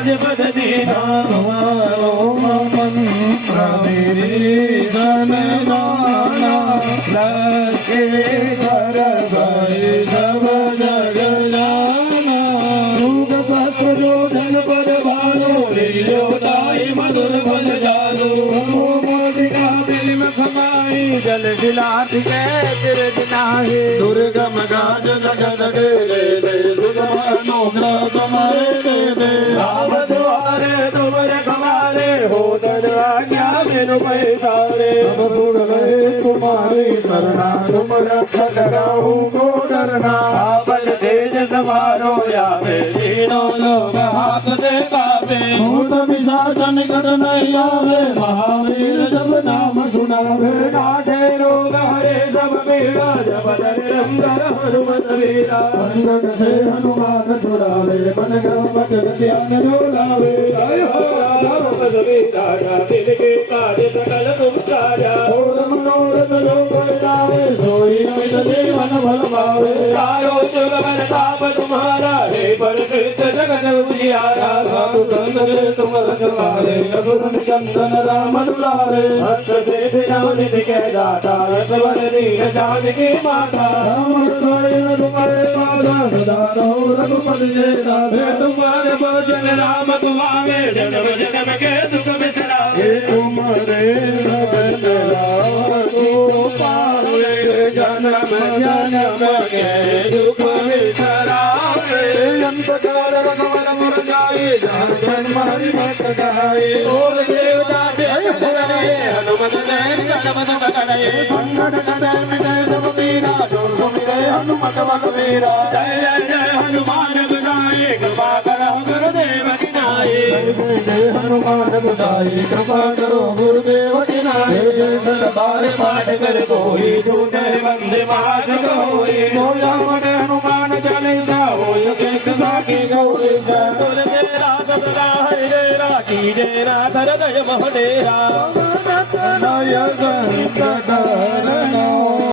राजपद दीना तुम्हारो मंत्र मेरी जन नाना लगे कर गए सब जग जाना युग सहस्र जो जन पर भालो लीलो दाई मधुर फल जालो जल दिलात के तेरे दिनाहे दुर्गम गाज जगत गेले दुर्गम अनुग्रह तुम्हारे दे राम द्वारे तुमरे कमाले हो दरवाजा मेरे पैसारे सब सुर गए तुम्हारी करना तुम रक्षक रहूं को डरना आपन तेज समारो यावे तीनों लोग हाथ दे काबे भूत पिशाच निकट नहीं आवे महावीर जब नाम सुनावे नाथे रोग हरे सब पीड़ा जब निरंतर हनुमत वीरा संकट से हनुमान छुड़ावे मन गमत ध्यान डोलावे जय हो राम वीरा दिल के कार्य सकल तुम साजा और मनोरथ जो परिणावे सोई अमित जीवन भल पावे चारों जुग मन ताप तुम्हारा हे पर कृत जगत उजियारा साधु संत के तुम रखवारे असुर निकंदन राम दुलारे हस्त से नवनिध के दाता रसवर दीन जानकी माता राम रसायन तुम्हारे पादा सदा रहो रघुपति जय दाता तुम्हारे भजन राम तुम्हारे जन्म जन्म के दुख बिसरावे तुम्हारे भजन राम को पावे जन्म जन्म के दुख बिसरावे अंत काल रघुवर मुर जाए जान हरि मत गाए और देवता हनुमत जय कदम करे संकट कटे मिटे सब पीरा जो सुमिरे हनुमत बल वीरा जय जय जय हनुमान गुसाई कृपा करो गुरुदेव किनाए जय हनुमान गुसाई कृपा करो गुरुदेव की नाई जय दरबार पाठ कर कोई झूठे बंदे मात कोई मोया मने हनुमान चालीसा होय एक साकी गौरी जय गुर तेरा सदा हरि तेरा की तेरा हृदय महडेरा नय संकट हरणो